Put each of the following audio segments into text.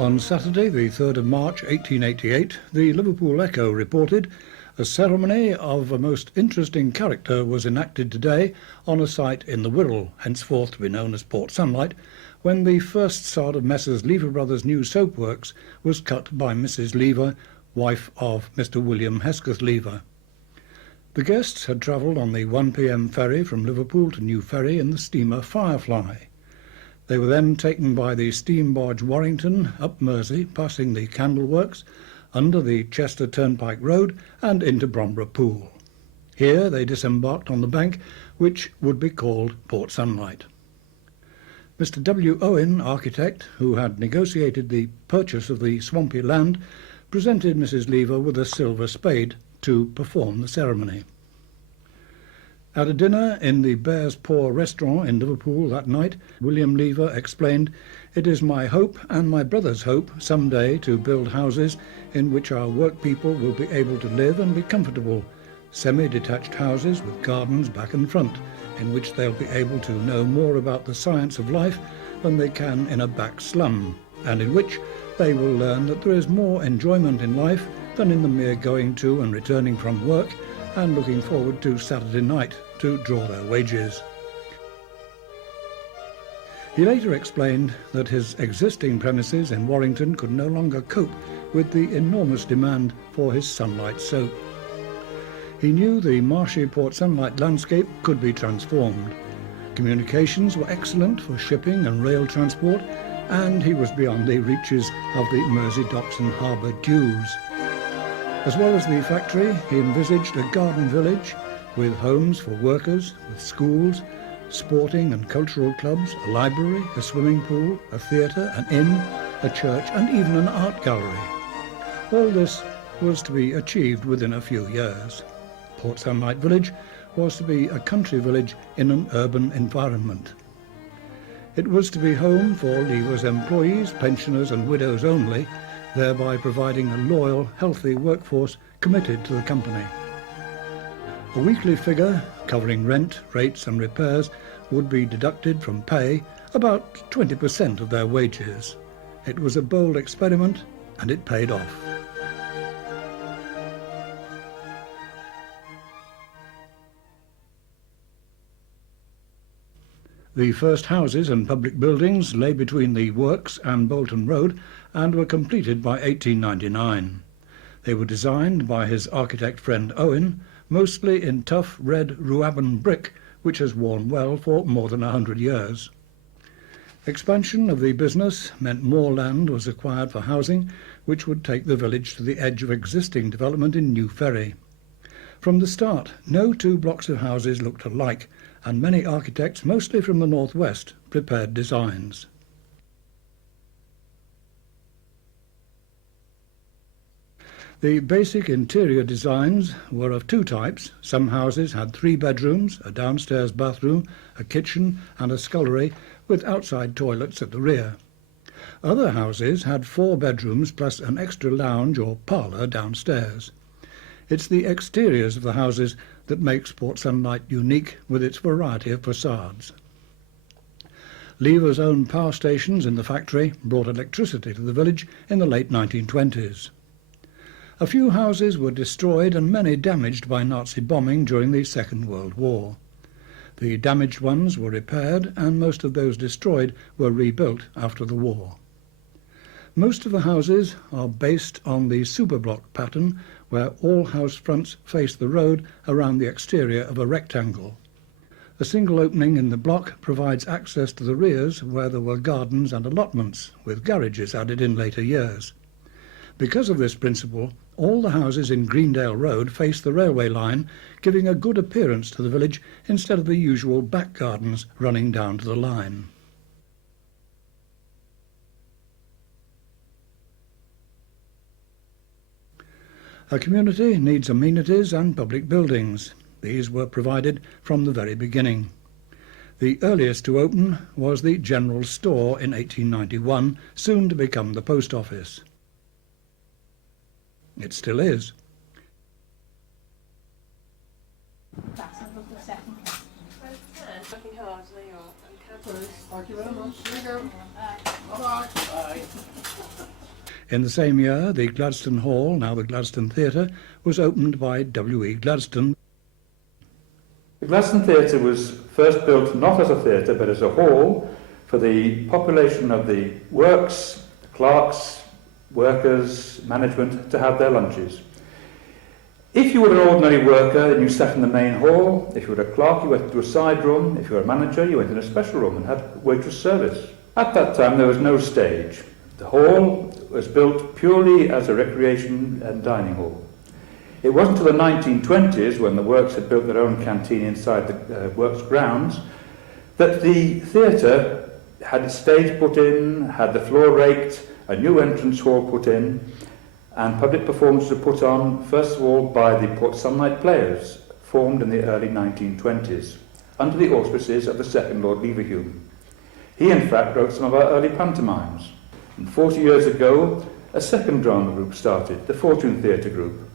On Saturday, the 3rd of March 1888, the Liverpool Echo reported a ceremony of a most interesting character was enacted today on a site in the Wirral, henceforth to be known as Port Sunlight, when the first sod of Messrs. Lever Brothers' new soap works was cut by Mrs. Lever, wife of Mr. William Hesketh Lever. The guests had travelled on the 1 p.m. ferry from Liverpool to New Ferry in the steamer Firefly. They were then taken by the steam barge Warrington up Mersey, passing the Candle Works, under the Chester Turnpike Road and into Bromborough Pool. Here they disembarked on the bank, which would be called Port Sunlight. Mr. W. Owen, architect, who had negotiated the purchase of the swampy land, presented Mrs. Lever with a silver spade to perform the ceremony. At a dinner in the Bear's Paw restaurant in Liverpool that night, William Lever explained, "It is my hope and my brother's hope some day to build houses in which our work people will be able to live and be comfortable, semi-detached houses with gardens back and front, in which they'll be able to know more about the science of life than they can in a back slum, and in which they will learn that there is more enjoyment in life than in the mere going to and returning from work and looking forward to Saturday night to draw their wages." He later explained that his existing premises in Warrington could no longer cope with the enormous demand for his Sunlight soap. He knew the marshy Port Sunlight landscape could be transformed. Communications were excellent for shipping and rail transport, and he was beyond the reaches of the Mersey docks and harbour dues. As well as the factory, he envisaged a garden village with homes for workers, with schools, sporting and cultural clubs, a library, a swimming pool, a theatre, an inn, a church, and even an art gallery. All this was to be achieved within a few years. Port Sunlight Village was to be a country village in an urban environment. It was to be home for Lever's employees, pensioners and widows only, thereby providing a loyal, healthy workforce committed to the company. A weekly figure covering rent, rates and repairs would be deducted from pay, about 20% of their wages. It was a bold experiment and it paid off. The first houses and public buildings lay between the works and Bolton Road and were completed by 1899. They were designed by his architect friend Owen, mostly in tough red Ruaban brick, which has worn well for more than 100 years. Expansion of the business meant more land was acquired for housing, which would take the village to the edge of existing development in New Ferry. From the start, no two blocks of houses looked alike, and many architects, mostly from the northwest, prepared designs. The basic interior designs were of two types. Some houses had 3 bedrooms, a downstairs bathroom, a kitchen and a scullery, with outside toilets at the rear. Other houses had 4 bedrooms plus an extra lounge or parlour downstairs. It's the exteriors of the houses that makes Port Sunlight unique with its variety of facades. Lever's own power stations in the factory brought electricity to the village in the late 1920s. A few houses were destroyed and many damaged by Nazi bombing during the Second World War. The damaged ones were repaired and most of those destroyed were rebuilt after the war. Most of the houses are based on the superblock pattern, where all house fronts face the road around the exterior of a rectangle. A single opening in the block provides access to the rears, where there were gardens and allotments, with garages added in later years. Because of this principle, all the houses in Greendale Road face the railway line, giving a good appearance to the village instead of the usual back gardens running down to the line. A community needs amenities and public buildings. These were provided from the very beginning. The earliest to open was the General Store in 1891, soon to become the post office. It still is. Working hard, there you are, and please. Thank you very much. See you again. Bye-bye. Bye. In the same year, the Gladstone Hall, now the Gladstone Theatre, was opened by W.E. Gladstone. The Gladstone Theatre was first built not as a theatre but as a hall for the population of the works, clerks, workers, management to have their lunches. If you were an ordinary worker and you sat in the main hall, if you were a clerk you went into a side room, if you were a manager you went in a special room and had waitress service. At that time there was no stage. The hall was built purely as a recreation and dining hall. It wasn't until the 1920s, when the works had built their own canteen inside the works grounds, that the theatre had its stage put in, had the floor raked, a new entrance hall put in, and public performances were put on, first of all by the Port Sunlight Players, formed in the early 1920s, under the auspices of the second Lord Leverhulme. He, in fact, wrote some of our early pantomimes. And 40 years ago, a second drama group started, the Fortune Theatre Group.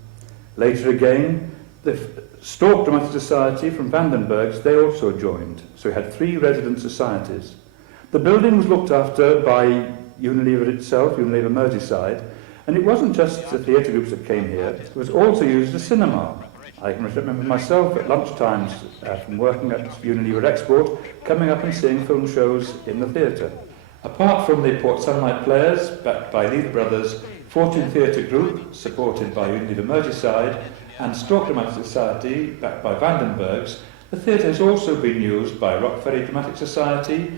Later again, the Stork Dramatic Society from Vandenbergs, they also joined. So we had 3 resident societies. The building was looked after by Unilever itself, Unilever Merseyside, and it wasn't just the theatre groups that came here, it was also used as a cinema. I can remember myself at lunchtimes from working at Unilever Export, coming up and seeing film shows in the theatre. Apart from the Port Sunlight Players, backed by Lever Brothers, Fortune Theatre Group, supported by Unilever Merseyside, and Stork Dramatic Society, backed by Vandenbergs, the theatre has also been used by Rock Ferry Dramatic Society,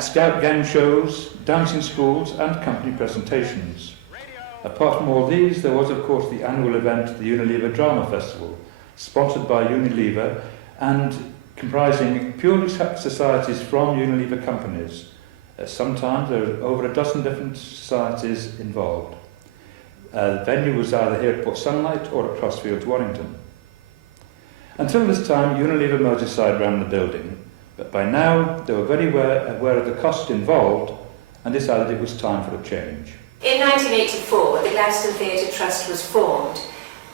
Scout gang shows, dancing schools and company presentations. Apart from all these, there was of course the annual event, the Unilever Drama Festival, sponsored by Unilever and comprising purely societies from Unilever companies. Sometimes there are over a dozen different societies involved. The venue was either here at Port Sunlight or at Crossfields, Warrington. Until this time, Unilever Merseyside ran the building, but by now they were very aware of the cost involved and decided it was time for a change. In 1984, the Gladstone Theatre Trust was formed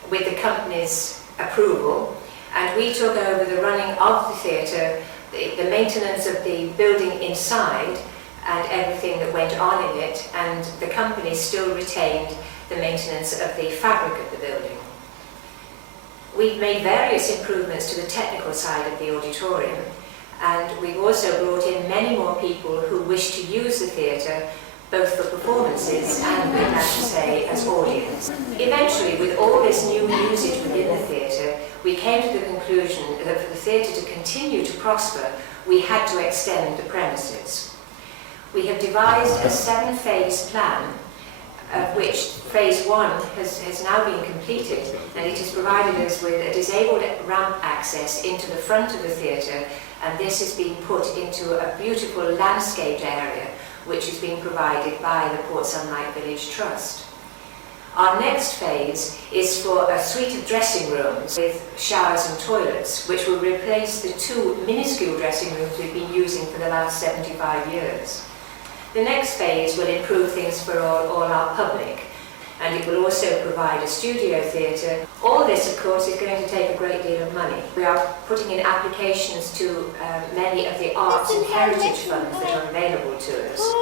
with the company's approval, and we took over the running of the theatre, the maintenance of the building inside and everything that went on in it, and the company still retained the maintenance of the fabric of the building. We've made various improvements to the technical side of the auditorium, and we've also brought in many more people who wish to use the theatre both for performances and, we'd like to say, as audience. Eventually, with all this new usage within the theatre, we came to the conclusion that for the theatre to continue to prosper, we had to extend the premises. We have devised a 7-phase plan, of which phase 1 has now been completed, and it has provided us with a disabled ramp access into the front of the theatre, and this has been put into a beautiful landscaped area which has been provided by the Port Sunlight Village Trust. Our next phase is for a suite of dressing rooms with showers and toilets, which will replace the 2 minuscule dressing rooms we've been using for the last 75 years. The next phase will improve things for all our public, and it will also provide a studio theatre. All this, of course, is going to take a great deal of money. We are putting in applications to many of the arts and heritage funds that are available to us.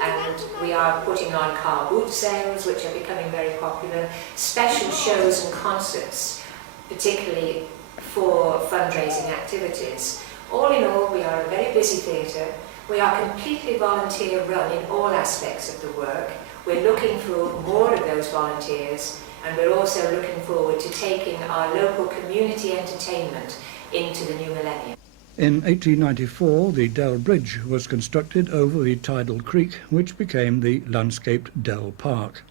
And we are putting on car boot sales, which are becoming very popular, special shows and concerts, particularly for fundraising activities. All in all, we are a very busy theatre. We are completely volunteer run in all aspects of the work. We're looking for more of those volunteers, and we're also looking forward to taking our local community entertainment into the new millennium. In 1894, the Dell Bridge was constructed over the tidal creek, which became the landscaped Dell Park.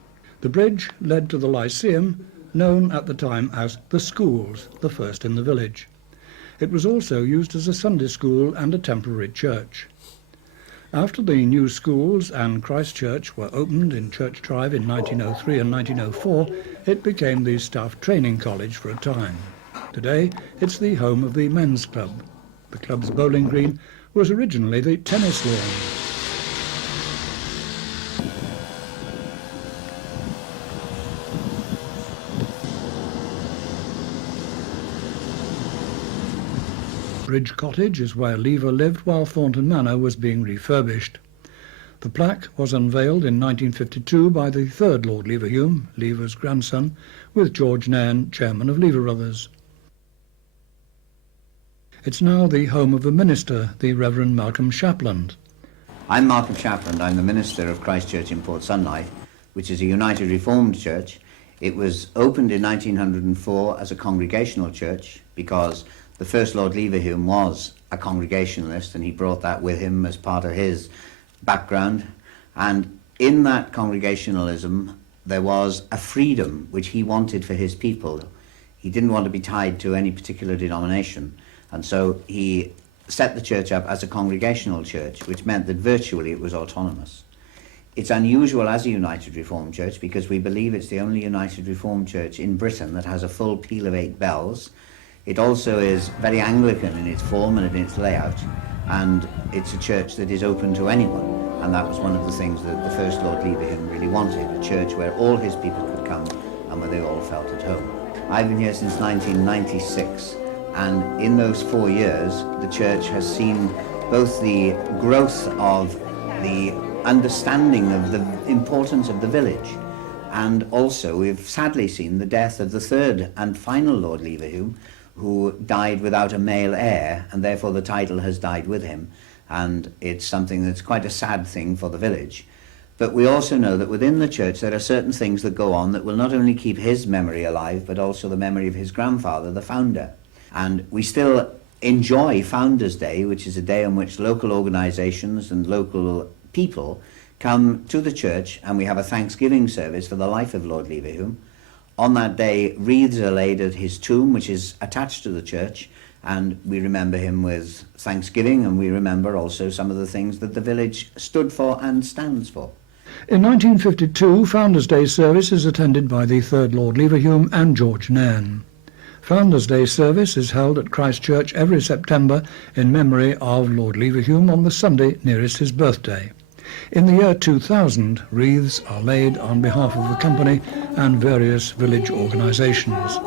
The bridge led to the Lyceum, known at the time as the Schools, the first in the village. It was also used as a Sunday school and a temporary church. After the new schools and Christ Church were opened in Church Drive in 1903 and 1904, it became the Staff Training College for a time. Today, it's the home of the Men's Club. The club's bowling green was originally the tennis lawn. Bridge Cottage is where Lever lived while Thornton Manor was being refurbished. The plaque was unveiled in 1952 by the third Lord Leverhulme, Lever's grandson, with George Nairn, chairman of Lever Brothers. It's now the home of the minister, the Reverend Malcolm Shapland. I'm Malcolm Shapland. I'm the minister of Christ Church in Port Sunlight, which is a United Reformed church. It was opened in 1904 as a congregational church because the first Lord Leverhulme was a Congregationalist, and he brought that with him as part of his background. And in that Congregationalism there was a freedom which he wanted for his people. He didn't want to be tied to any particular denomination, and so he set the church up as a congregational church, which meant that virtually it was autonomous. It's unusual as a United Reformed church because we believe it's the only United Reformed church in Britain that has a full peal of 8 bells. It also is very Anglican in its form and in its layout, and it's a church that is open to anyone, and that was one of the things that the first Lord Leverhulme really wanted, a church where all his people could come and where they all felt at home. I've been here since 1996, and in those 4 years the church has seen both the growth of the understanding of the importance of the village, and also we've sadly seen the death of the third and final Lord Leverhulme, who died without a male heir, and therefore the title has died with him, and it's something that's quite a sad thing for the village. But we also know that within the church there are certain things that go on that will not only keep his memory alive, but also the memory of his grandfather, the founder. And we still enjoy Founders' Day, which is a day on which local organisations and local people come to the church, and we have a Thanksgiving service for the life of Lord Leverhulme. On that day, wreaths are laid at his tomb, which is attached to the church, and we remember him with thanksgiving, and we remember also some of the things that the village stood for and stands for. In 1952, Founders' Day service is attended by the third Lord Leverhulme and George Nairn. Founders' Day service is held at Christ Church every September in memory of Lord Leverhulme on the Sunday nearest his birthday. In the year 2000, wreaths are laid on behalf of the company and various village organisations.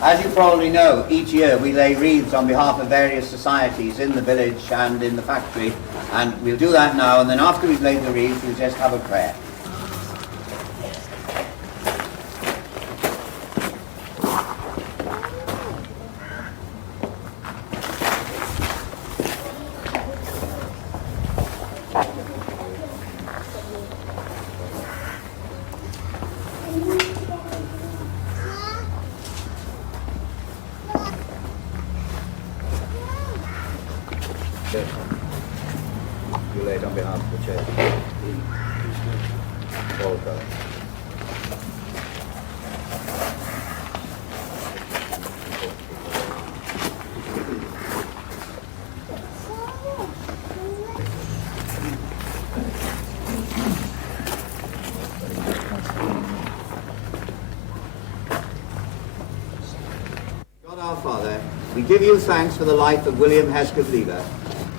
As you probably know, each year we lay wreaths on behalf of various societies in the village and in the factory, and we'll do that now, and then after we've laid the wreaths we'll just have a prayer. You lay it on behalf of the church. All go. God our Father, we give you thanks for the life of William Hesketh Lever,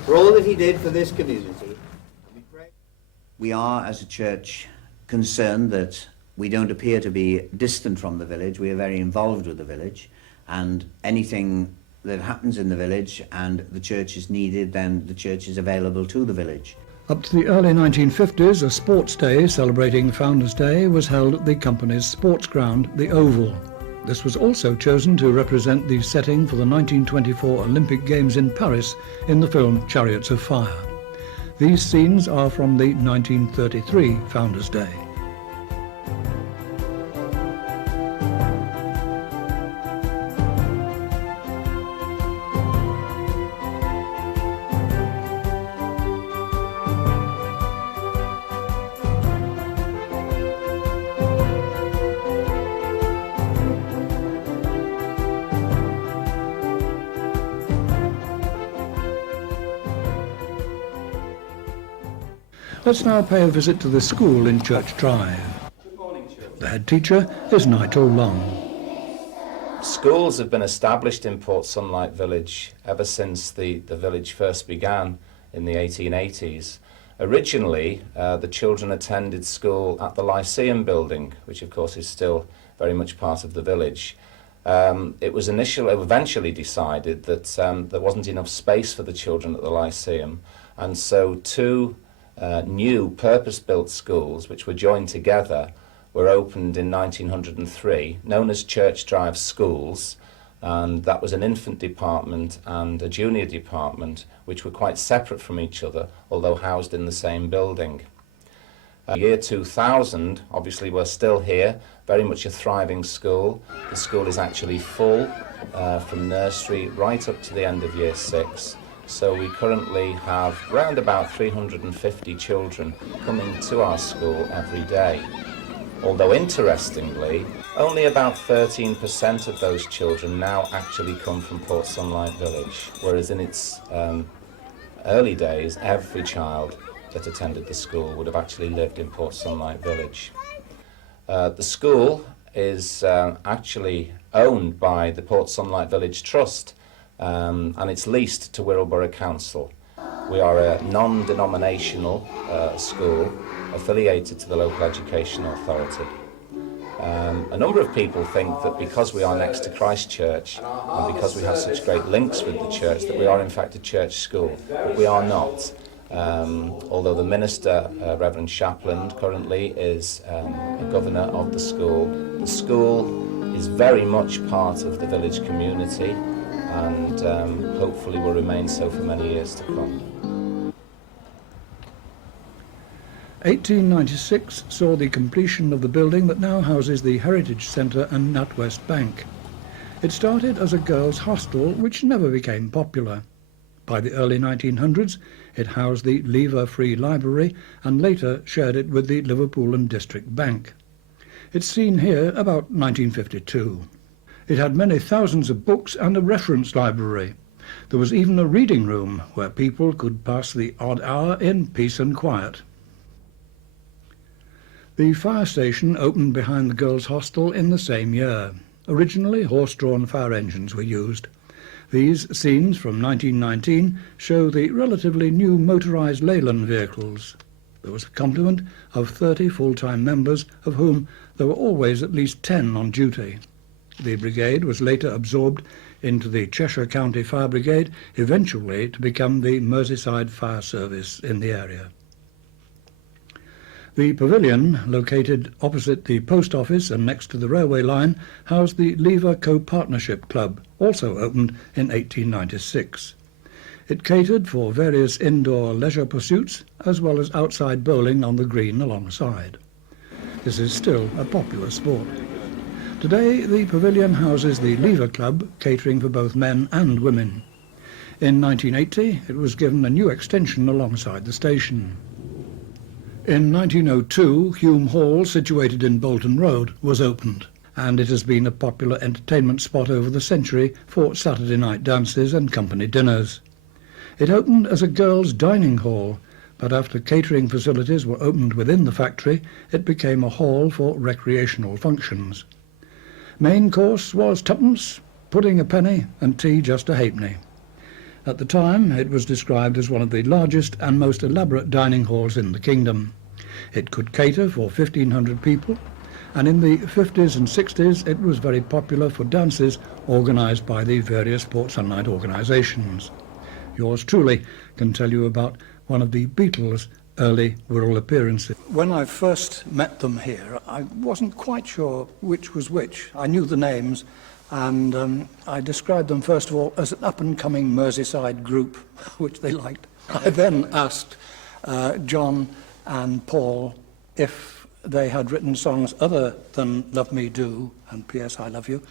for all that he did for this community. We are, as a church, concerned that we don't appear to be distant from the village. We are very involved with the village, and anything that happens in the village and the church is needed, then the church is available to the village. Up to the early 1950s, a sports day celebrating Founders' Day was held at the company's sports ground, the Oval. This was also chosen to represent the setting for the 1924 Olympic Games in Paris in the film Chariots of Fire. These scenes are from the 1933 Founders' Day. Let's now pay a visit to the school in Church Drive. Good morning, children. The head teacher is Nigel Long. Schools have been established in Port Sunlight Village ever since the village first began in the 1880s. Originally, the children attended school at the Lyceum building, which of course is still very much part of the village. It was eventually decided that there wasn't enough space for the children at the Lyceum, and so two new purpose-built schools, which were joined together, were opened in 1903, known as Church Drive Schools, and that was an infant department and a junior department, which were quite separate from each other, although housed in the same building. Year 2000, obviously we're still here, very much a thriving school. The school is actually full from nursery right up to the end of year 6. So we currently have round about 350 children coming to our school every day. Although interestingly, only about 13% of those children now actually come from Port Sunlight Village, whereas in its early days, every child that attended the school would have actually lived in Port Sunlight Village. The school is actually owned by the Port Sunlight Village Trust, and it's leased to Wirral Borough Council. We are a non-denominational school affiliated to the local education authority. A number of people think that because we are next to Christ Church and because we have such great links with the church that we are in fact a church school, but we are not. Although the minister, Reverend Shapland, currently is a governor of the school is very much part of the village community and hopefully will remain so for many years to come. 1896 saw the completion of the building that now houses the Heritage Centre and NatWest Bank. It started as a girls' hostel which never became popular. By the early 1900s it housed the Lever Free Library and later shared it with the Liverpool and District Bank. It's seen here about 1952. It had many thousands of books and a reference library. There was even a reading room where people could pass the odd hour in peace and quiet. The fire station opened behind the girls' hostel in the same year. Originally, horse-drawn fire engines were used. These scenes from 1919 show the relatively new motorised Leyland vehicles. There was a complement of 30 full-time members, of whom there were always at least 10 on duty. The brigade was later absorbed into the Cheshire County Fire Brigade, eventually to become the Merseyside Fire Service in the area. The pavilion, located opposite the post office and next to the railway line, housed the Lever Co-Partnership Club, also opened in 1896. It catered for various indoor leisure pursuits, as well as outside bowling on the green alongside. This is still a popular sport. Today, the pavilion houses the Lever Club, catering for both men and women. In 1980, it was given a new extension alongside the station. In 1902, Hume Hall, situated in Bolton Road, was opened, and it has been a popular entertainment spot over the century for Saturday night dances and company dinners. It opened as a girls' dining hall, but after catering facilities were opened within the factory, it became a hall for recreational functions. Main course was twopence, pudding a penny, and tea just a halfpenny. At the time, it was described as one of the largest and most elaborate dining halls in the kingdom. It could cater for 1,500 people, and in the 50s and 60s it was very popular for dances organised by the various Port Sunlight organisations. Yours truly can tell you about one of the Beatles' early Wirral appearances. When I first met them here, I wasn't quite sure which was which. I knew the names, and I described them first of all as an up-and-coming Merseyside group, which they liked. I then asked John and Paul if they had written songs other than Love Me Do and P.S. I Love You,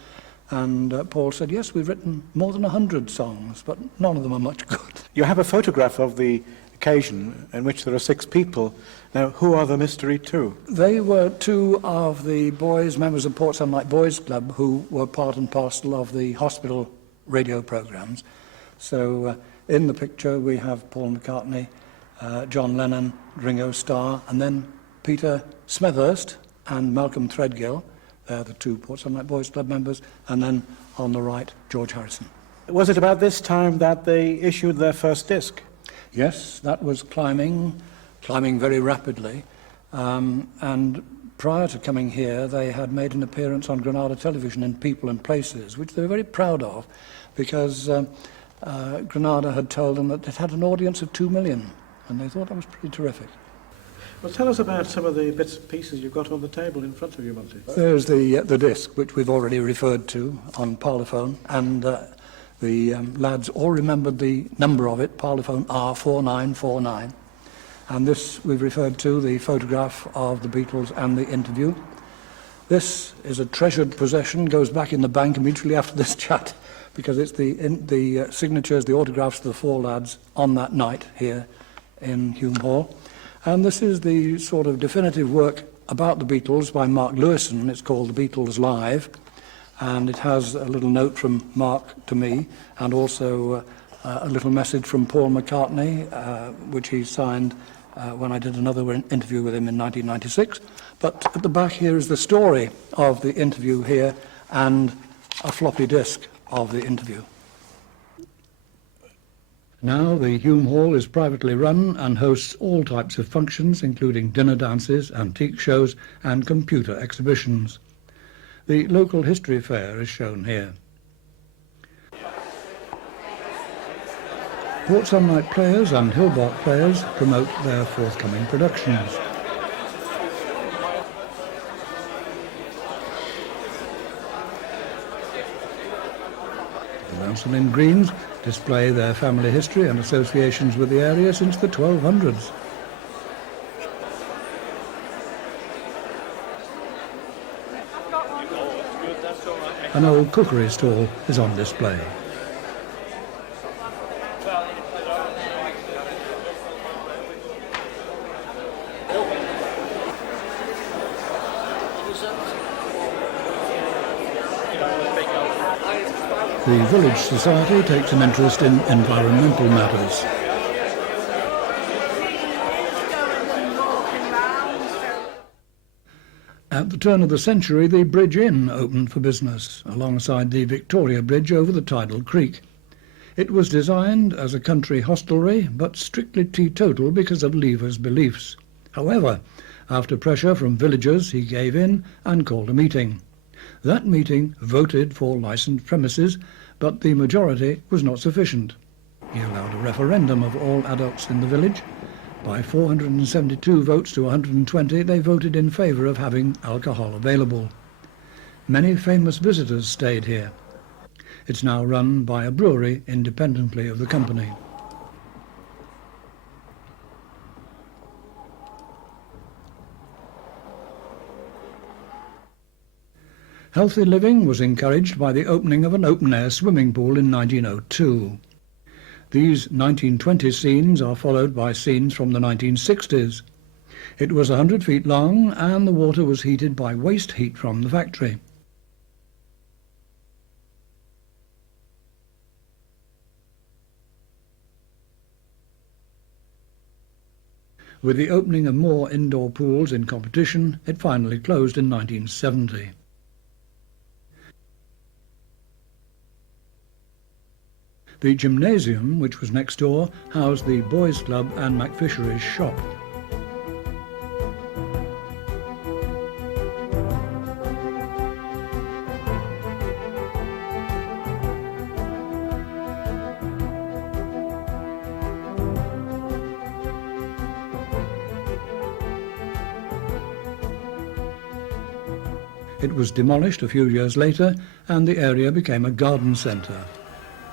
and Paul said, yes, we've written more than 100 songs, but none of them are much good. You have a photograph of the occasion in which there are 6 people. Now, who are the mystery two? They were 2 of the boys, members of Port Sunlight Boys Club, who were part and parcel of the hospital radio programmes. So in the picture we have Paul McCartney, John Lennon, Ringo Starr, and then Peter Smethurst and Malcolm Threadgill. They're the 2 Port Sunlight Boys Club members. And then on the right, George Harrison. Was it about this time that they issued their first disc? Yes, that was climbing very rapidly. And prior to coming here, they had made an appearance on Granada Television in People and Places, which they were very proud of, because Granada had told them that it had an audience of 2 million, and they thought that was pretty terrific. Well, tell us about some of the bits and pieces you've got on the table in front of you, Monty. There's the disc, which we've already referred to on parlophone, and the lads all remembered the number of it, parlophone R4949. And this we've referred to, the photograph of the Beatles and the interview. This is a treasured possession, goes back in the bank immediately after this chat, because it's the signatures, the autographs of the 4 lads on that night here in Hume Hall. And this is the sort of definitive work about the Beatles by Mark Lewison. It's called The Beatles Live, and it has a little note from Mark to me, and also a little message from Paul McCartney, which he signed when I did another interview with him in 1996. But at the back here is the story of the interview here, and a floppy disk of the interview. Now the Hume Hall is privately run and hosts all types of functions, including dinner dances, antique shows and computer exhibitions. The local history fair is shown here. Port Sunlight Players and Hillbark Players promote their forthcoming productions. The Lansel Inn Greens display their family history and associations with the area since the 1200s. An old cookery stall is on display. The Village Society takes an interest in environmental matters. At the turn of the century, the Bridge Inn opened for business, alongside the Victoria Bridge over the tidal creek. It was designed as a country hostelry, but strictly teetotal because of Lever's beliefs. However, after pressure from villagers, he gave in and called a meeting. That meeting voted for licensed premises, but the majority was not sufficient. He allowed a referendum of all adults in the village. By 472 votes to 120, they voted in favour of having alcohol available. Many famous visitors stayed here. It's now run by a brewery independently of the company. Healthy living was encouraged by the opening of an open-air swimming pool in 1902. These 1920 scenes are followed by scenes from the 1960s. It was 100 feet long, and the water was heated by waste heat from the factory. With the opening of more indoor pools in competition, it finally closed in 1970. The gymnasium, which was next door, housed the Boys' Club and McFishery's shop. It was demolished a few years later, and the area became a garden centre.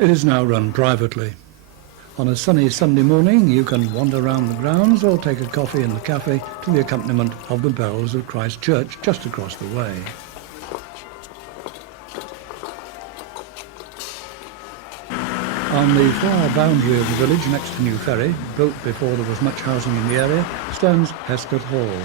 It is now run privately. On a sunny Sunday morning, you can wander around the grounds or take a coffee in the cafe to the accompaniment of the bells of Christ Church just across the way. On the far boundary of the village next to New Ferry, built before there was much housing in the area, stands Hescott Hall.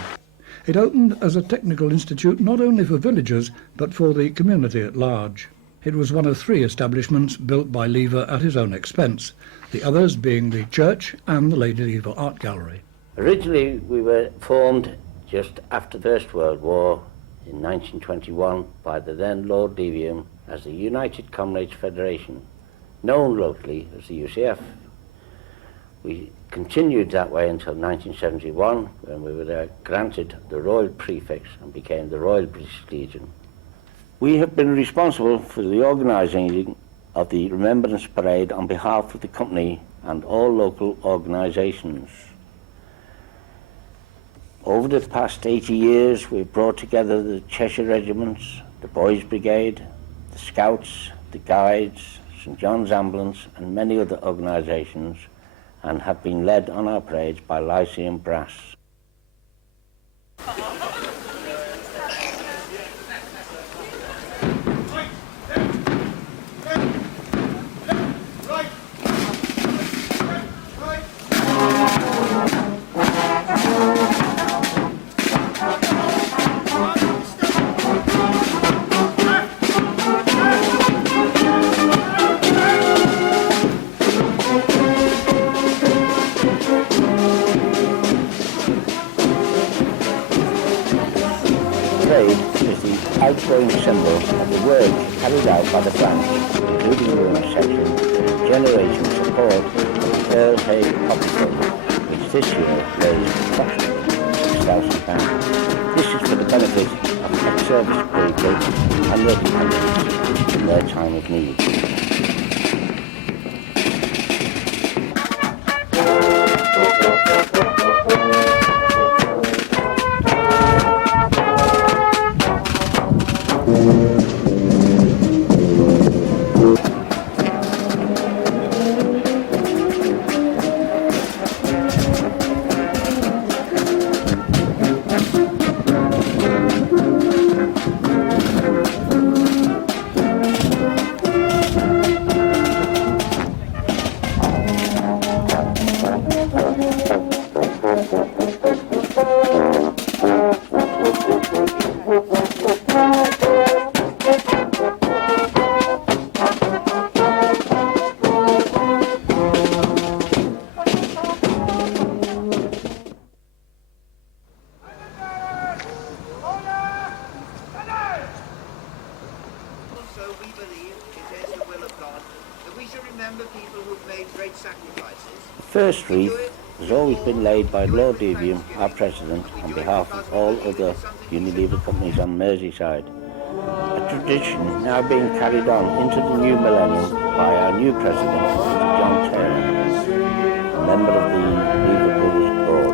It opened as a technical institute not only for villagers, but for the community at large. It was one of 3 establishments built by Lever at his own expense, the others being the church and the Lady Lever Art Gallery. Originally we were formed just after the First World War in 1921 by the then Lord Devium as the United Comrades Federation, known locally as the UCF. We continued that way until 1971, when we were granted the Royal Prefix and became the Royal British Legion. We have been responsible for the organising of the Remembrance Parade on behalf of the company and all local organisations. Over the past 80 years, we've brought together the Cheshire Regiments, the Boys Brigade, the Scouts, the Guides, St John's Ambulance and many other organisations, and have been led on our parades by Lyceum Brass. Outgoing symbol of the work carried out by the branch, including the women's section, generation support of the Earl Hay Poppy Fund, which this year raised approximately £6,000. This is for the benefit of ex-service people and their dependents in their time of need. The first wreath has always been laid by Lord Deviam, our President, on behalf of all other Unilever companies on Merseyside. A tradition now being carried on into the new millennium by our new President, Mr. John Taylor, a member of the Liverpool board.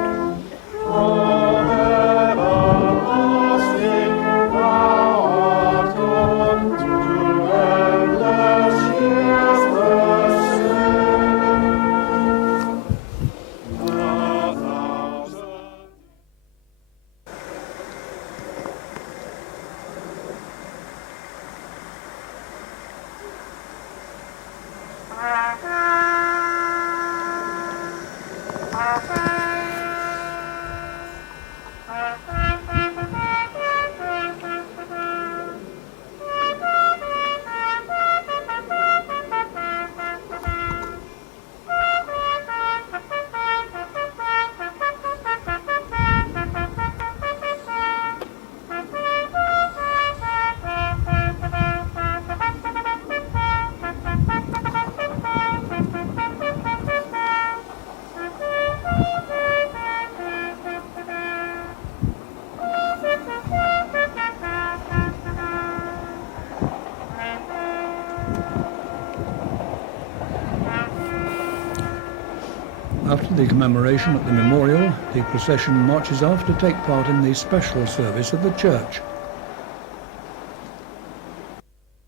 After the commemoration at the memorial, the procession marches off to take part in the special service at the church.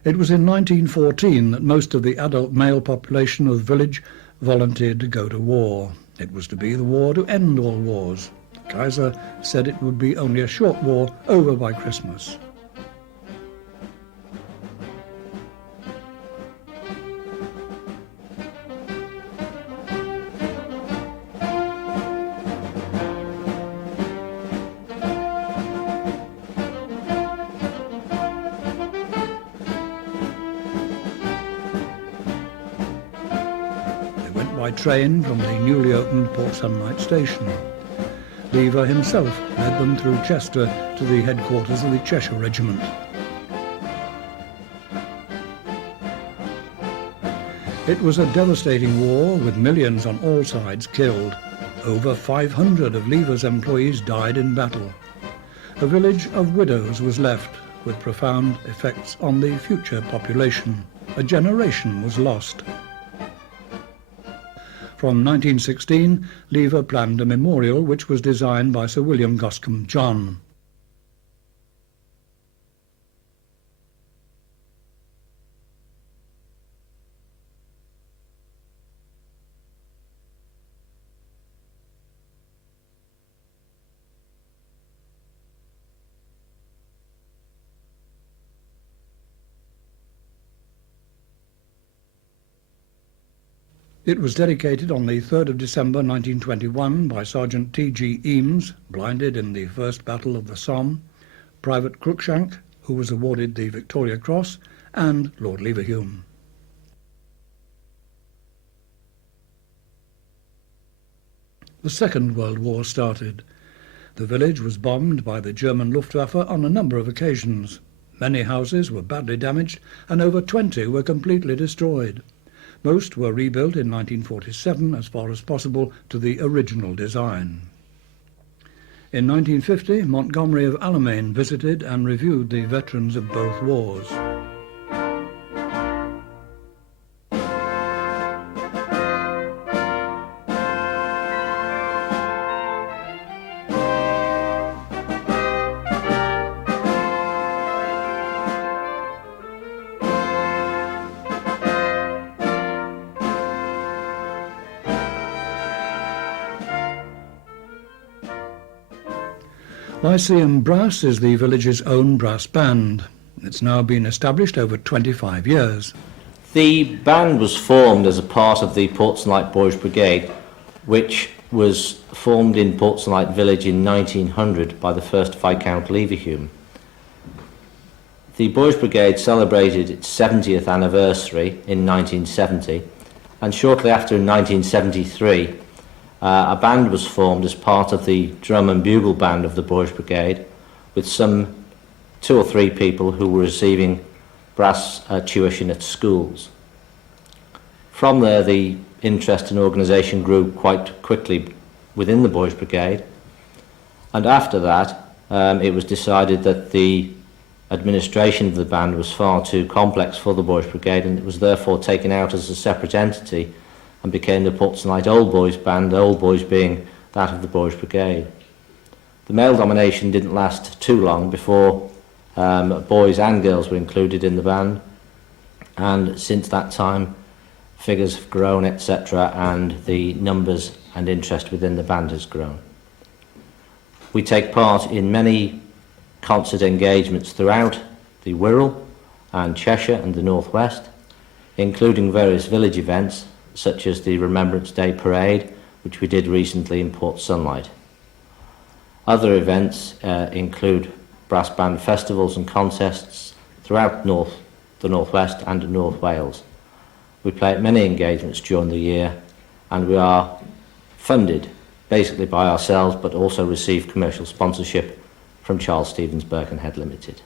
It was in 1914 that most of the adult male population of the village volunteered to go to war. It was to be the war to end all wars. The Kaiser said it would be only a short war, over by Christmas. By train from the newly opened Port Sunlight station. Lever himself led them through Chester to the headquarters of the Cheshire Regiment. It was a devastating war with millions on all sides killed. Over 500 of Lever's employees died in battle. A village of widows was left, with profound effects on the future population. A generation was lost. From 1916, Lever planned a memorial which was designed by Sir William Goscombe John. It was dedicated on the 3rd of December 1921 by Sergeant T.G. Eames, blinded in the First Battle of the Somme, Private Cruikshank, who was awarded the Victoria Cross, and Lord Leverhulme. The Second World War started. The village was bombed by the German Luftwaffe on a number of occasions. Many houses were badly damaged and over 20 were completely destroyed. Most were rebuilt in 1947 as far as possible to the original design. In 1950, Montgomery of Alamein visited and reviewed the veterans of both wars. Lyceum Brass is the village's own brass band. It's now been established over 25 years. The band was formed as a part of the Portsonlight Boys Brigade, which was formed in Portsonlight Village in 1900 by the 1st Viscount Leverhulme. The Boys Brigade celebrated its 70th anniversary in 1970, and shortly after in 1973, a band was formed as part of the drum and bugle band of the Boys Brigade, with some 2 or 3 people who were receiving brass tuition at schools. From there, the interest and organisation grew quite quickly within the Boys Brigade, and after that it was decided that the administration of the band was far too complex for the Boys Brigade, and it was therefore taken out as a separate entity and became the Portsonlight Old Boys Band, Old Boys being that of the Boys Brigade. The male domination didn't last too long before boys and girls were included in the band, and since that time figures have grown, etc., and the numbers and interest within the band has grown. We take part in many concert engagements throughout the Wirral and Cheshire and the North West, including various village events such as the Remembrance Day Parade, which we did recently in Portsonlight. Other events include brass band festivals and contests throughout the North West and North Wales. We play at many engagements during the year, and we are funded basically by ourselves, but also receive commercial sponsorship from Charles Stevens Birkenhead Limited.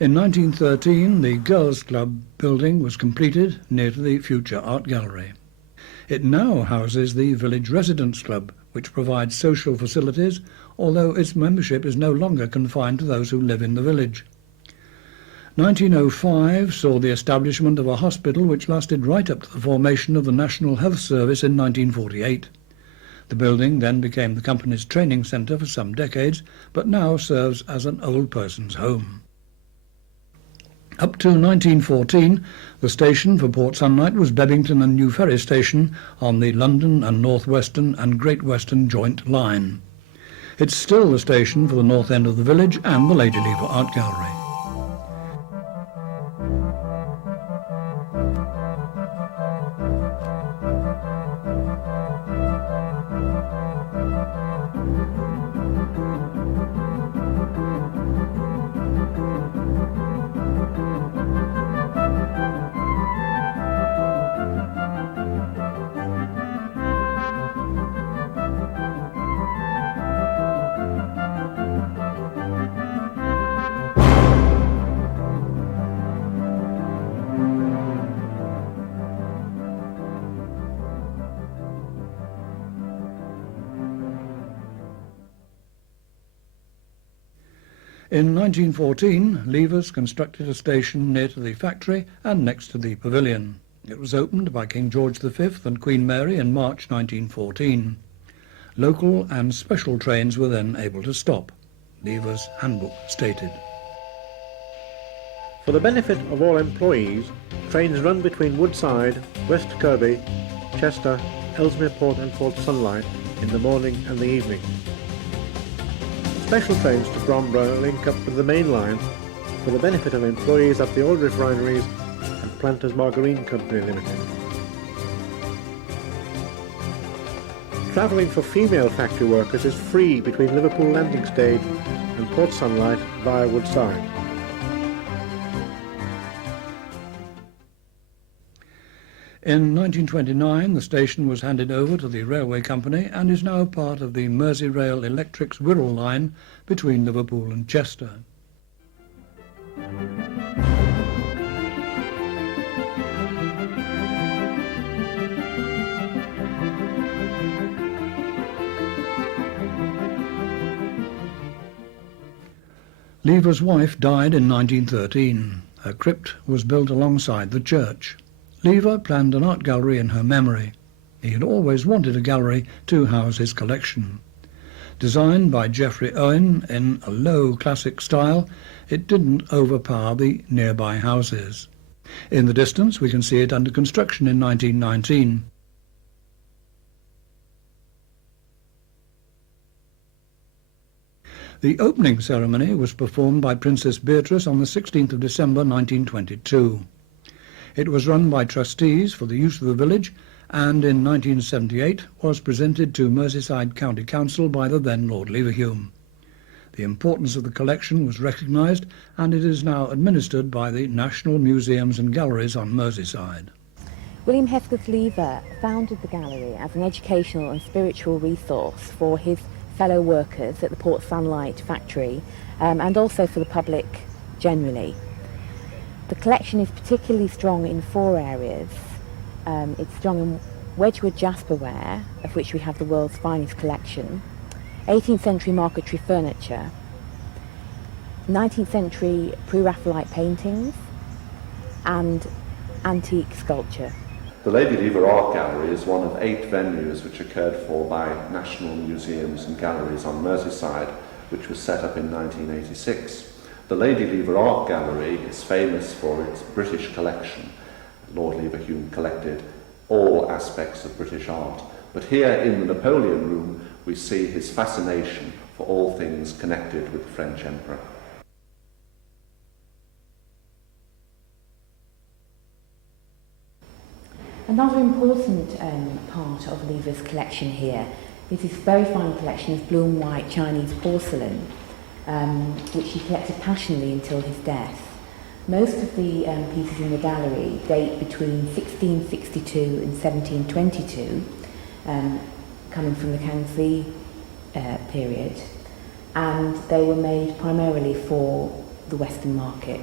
In 1913, the Girls' Club building was completed near to the future art gallery. It now houses the Village Residence Club, which provides social facilities, although its membership is no longer confined to those who live in the village. 1905 saw the establishment of a hospital which lasted right up to the formation of the National Health Service in 1948. The building then became the company's training centre for some decades, but now serves as an old person's home. Up to 1914, the station for Portsonlight was Bebbington and New Ferry Station on the London and North Western and Great Western Joint Line. It's still the station for the north end of the village and the Lady Lever Art Gallery. In 1914, Levers constructed a station near to the factory and next to the pavilion. It was opened by King George V and Queen Mary in March 1914. Local and special trains were then able to stop. Levers' handbook stated. For the benefit of all employees, trains run between Woodside, West Kirby, Chester, Ellesmere Port and Port Sunlight in the morning and the evening. Special trains to Bromborough link up with the main line for the benefit of employees at the old refineries and Planters Margarine Company Limited. Travelling for female factory workers is free between Liverpool Landing Stage and Port Sunlight via Woodside. In 1929, the station was handed over to the railway company and is now part of the Merseyrail Electric's Wirral line between Liverpool and Chester. Lever's wife died in 1913. Her crypt was built alongside the church. Lever planned an art gallery in her memory. He had always wanted a gallery to house his collection. Designed by Geoffrey Owen in a low classic style, it didn't overpower the nearby houses. In the distance we can see it under construction in 1919. The opening ceremony was performed by Princess Beatrice on the 16th of December 1922. It was run by trustees for the use of the village and in 1978 was presented to Merseyside County Council by the then Lord Leverhulme. The importance of the collection was recognised and it is now administered by the National Museums and Galleries on Merseyside. William Hesketh Lever founded the gallery as an educational and spiritual resource for his fellow workers at the Port Sunlight factory and also for the public generally. The collection is particularly strong in four areas. It's strong in Wedgwood jasperware, of which we have the world's finest collection, 18th century marquetry furniture, 19th century Pre-Raphaelite paintings, and antique sculpture. The Lady Lever Art Gallery is one of 8 venues which are cared for by National Museums and Galleries on Merseyside, which was set up in 1986. The Lady Lever Art Gallery is famous for its British collection. Lord Leverhulme collected all aspects of British art, but here in the Napoleon Room we see his fascination for all things connected with the French Emperor. Another important part of Lever's collection here is his very fine collection of blue and white Chinese porcelain, which he collected passionately until his death. Most of the pieces in the gallery date between 1662 and 1722, coming from the Kangxi period, and they were made primarily for the Western market.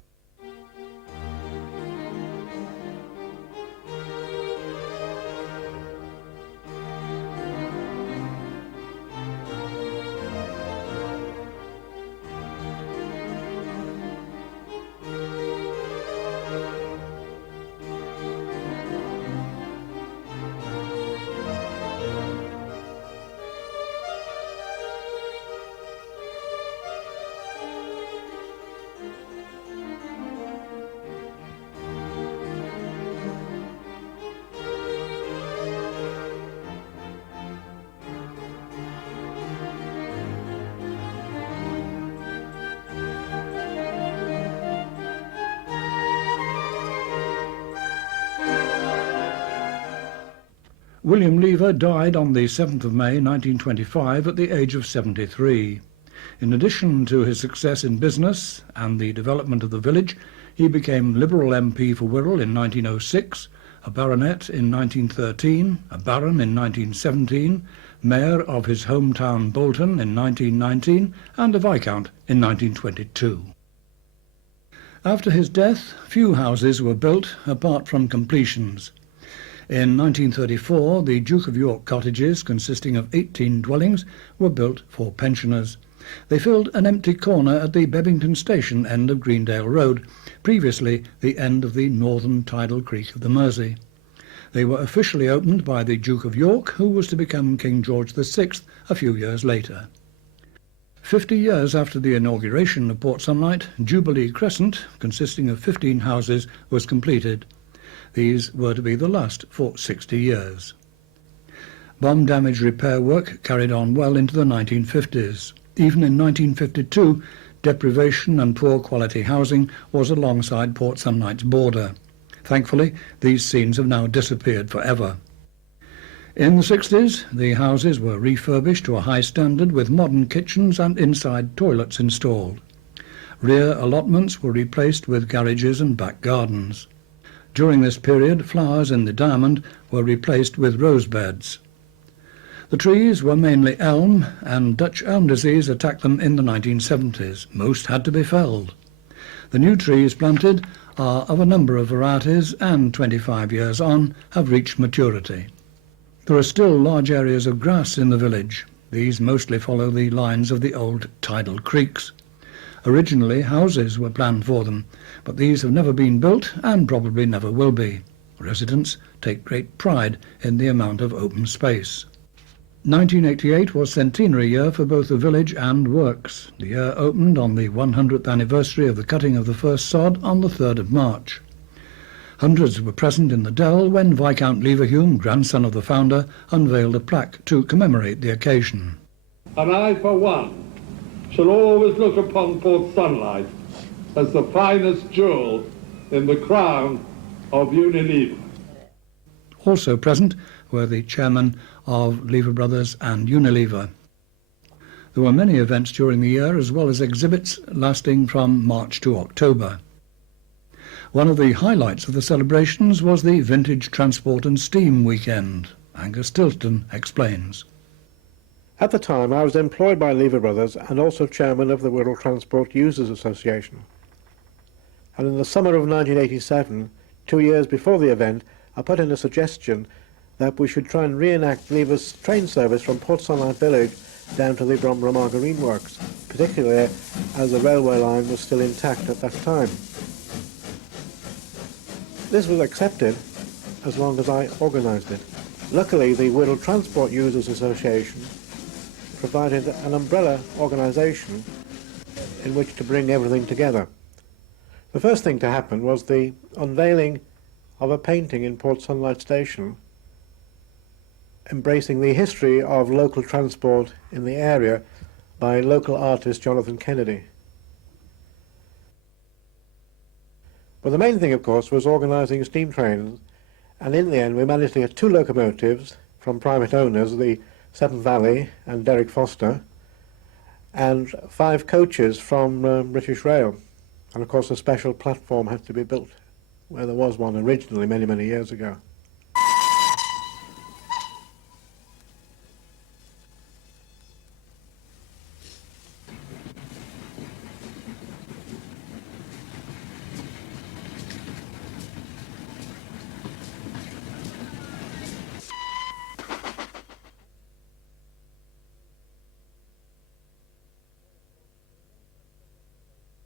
William Lever died on the 7th of May 1925 at the age of 73. In addition to his success in business and the development of the village, he became Liberal MP for Wirral in 1906, a baronet in 1913, a baron in 1917, mayor of his hometown Bolton in 1919 and a viscount in 1922. After his death, few houses were built apart from completions. In 1934, the Duke of York cottages, consisting of 18 dwellings, were built for pensioners. They filled an empty corner at the Bebington Station end of Greendale Road, previously the end of the northern tidal creek of the Mersey. They were officially opened by the Duke of York, who was to become King George VI a few years later. 50 years after the inauguration of Port Sunlight, Jubilee Crescent, consisting of 15 houses, was completed. These were to be the last for 60 years. Bomb damage repair work carried on well into the 1950s. Even in 1952, deprivation and poor quality housing was alongside Port Sunlight's border. Thankfully, these scenes have now disappeared forever. In the 60s, the houses were refurbished to a high standard with modern kitchens and inside toilets installed. Rear allotments were replaced with garages and back gardens. During this period, flowers in the diamond were replaced with rose beds. The trees were mainly elm, and Dutch elm disease attacked them in the 1970s. Most had to be felled. The new trees planted are of a number of varieties and 25 years on have reached maturity. There are still large areas of grass in the village. These mostly follow the lines of the old tidal creeks. Originally, houses were planned for them, but these have never been built and probably never will be. Residents take great pride in the amount of open space. 1988 was centenary year for both the village and works. The year opened on the 100th anniversary of the cutting of the first sod on the 3rd of March. Hundreds were present in the dell when Viscount Leverhulme, grandson of the founder, unveiled a plaque to commemorate the occasion. And I, for one, shall always look upon Port Sunlight as the finest jewel in the crown of Unilever. Also present were the chairman of Lever Brothers and Unilever. There were many events during the year, as well as exhibits lasting from March to October. One of the highlights of the celebrations was the Vintage Transport and Steam Weekend. Angus Tilton explains. At the time, I was employed by Lever Brothers and also chairman of the Wirral Transport Users Association. And in the summer of 1987, 2 years before the event, I put in a suggestion that we should try and reenact Lever's train service from Port Sunlight Village down to the Bromborough Margarine Works, particularly as the railway line was still intact at that time. This was accepted as long as I organised it. Luckily, the Wirral Transport Users Association provided an umbrella organisation in which to bring everything together. The first thing to happen was the unveiling of a painting in Port Sunlight Station embracing the history of local transport in the area by local artist Jonathan Kennedy. But the main thing, of course, was organising steam trains, and in the end we managed to get 2 locomotives from private owners, the Severn Valley and Derek Foster, and 5 coaches from British Rail. And of course a special platform had to be built, where there was one originally many, many years ago.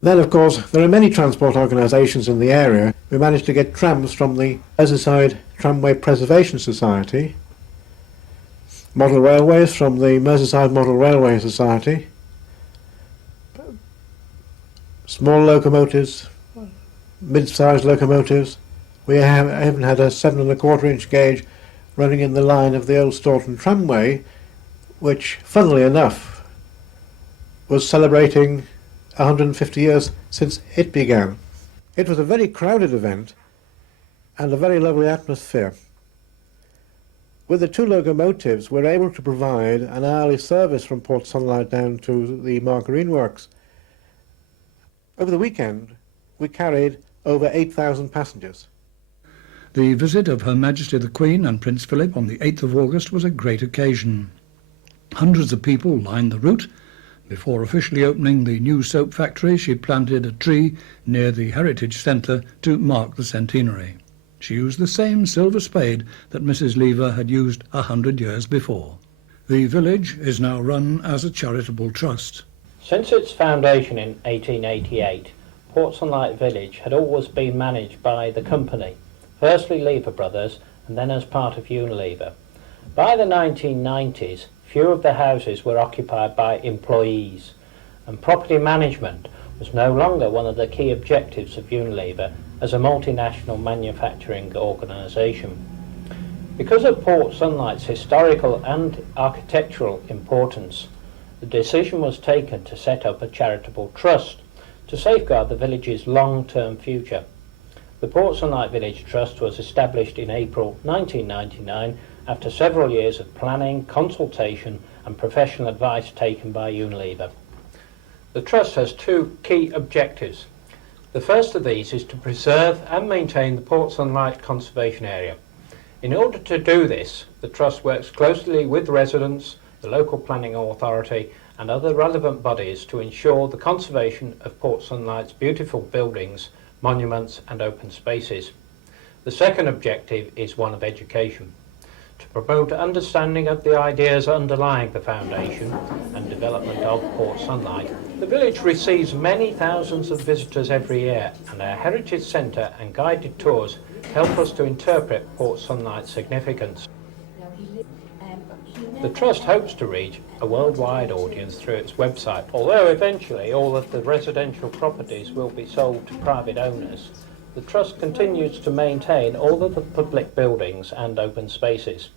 Then, of course, there are many transport organisations in the area. We managed to get trams from the Merseyside Tramway Preservation Society, model railways from the Merseyside Model Railway Society, small locomotives, mid-sized locomotives. We even had a 7¼ gauge running in the line of the old Staunton Tramway, which, funnily enough, was celebrating 150 years since it began. It was a very crowded event and a very lovely atmosphere. With the 2 locomotives, we were able to provide an hourly service from Port Sunlight down to the Margarine Works. Over the weekend, we carried over 8,000 passengers. The visit of Her Majesty the Queen and Prince Philip on the 8th of August was a great occasion. Hundreds of people lined the route. Before officially opening the new soap factory, she planted a tree near the Heritage Centre to mark the centenary. She used the same silver spade that Mrs. Lever had used 100 years before. The village is now run as a charitable trust. Since its foundation in 1888, Portsunlight Village had always been managed by the company, firstly Lever Brothers and then as part of Unilever. By the 1990s, few of the houses were occupied by employees, and property management was no longer one of the key objectives of Unilever as a multinational manufacturing organisation. Because of Port Sunlight's historical and architectural importance, the decision was taken to set up a charitable trust to safeguard the village's long-term future. The Port Sunlight Village Trust was established in April 1999 after several years of planning, consultation and professional advice taken by Unilever. The Trust has two key objectives. The first of these is to preserve and maintain the Port Sunlight Conservation Area. In order to do this, the Trust works closely with residents, the local planning authority and other relevant bodies to ensure the conservation of Port Sunlight's beautiful buildings, monuments and open spaces. The second objective is one of education, to promote understanding of the ideas underlying the foundation and development of Port Sunlight. The village receives many thousands of visitors every year, and our Heritage Centre and guided tours help us to interpret Port Sunlight's significance. The Trust hopes to reach a worldwide audience through its website. Although eventually all of the residential properties will be sold to private owners, the Trust continues to maintain all of the public buildings and open spaces.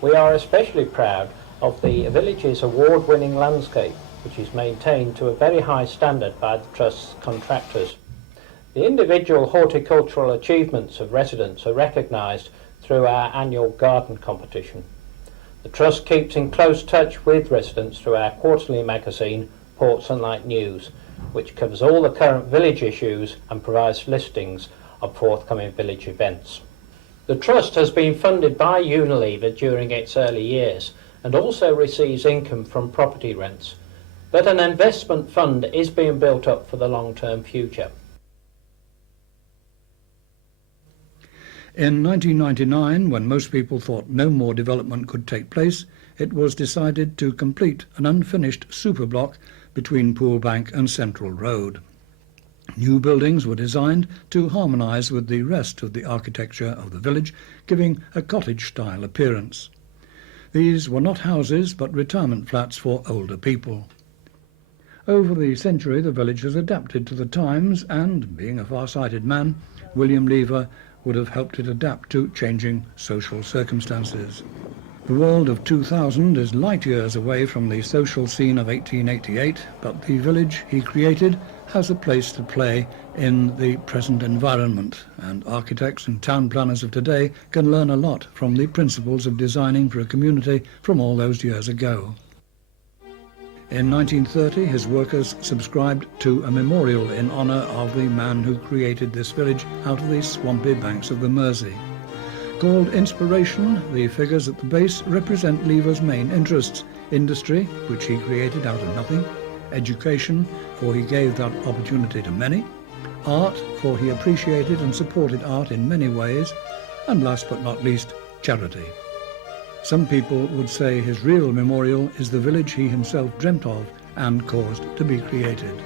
We are especially proud of the village's award-winning landscape, which is maintained to a very high standard by the Trust's contractors. The individual horticultural achievements of residents are recognised through our annual garden competition. The Trust keeps in close touch with residents through our quarterly magazine, Port Sunlight News, which covers all the current village issues and provides listings of forthcoming village events. The Trust has been funded by Unilever during its early years and also receives income from property rents, but an investment fund is being built up for the long-term future. In 1999, when most people thought no more development could take place, it was decided to complete an unfinished superblock between Poolbank and Central Road. New buildings were designed to harmonise with the rest of the architecture of the village, giving a cottage-style appearance. These were not houses, but retirement flats for older people. Over the century, the village has adapted to the times, and, being a far-sighted man, William Lever would have helped it adapt to changing social circumstances. The world of 2000 is light years away from the social scene of 1888, but the village he created has a place to play in the present environment, and architects and town planners of today can learn a lot from the principles of designing for a community from all those years ago. In 1930, his workers subscribed to a memorial in honour of the man who created this village out of the swampy banks of the Mersey. Called Inspiration, the figures at the base represent Lever's main interests: industry, which he created out of nothing; education, for he gave that opportunity to many; art, for he appreciated and supported art in many ways; and last but not least, charity. Some people would say his real memorial is the village he himself dreamt of and caused to be created.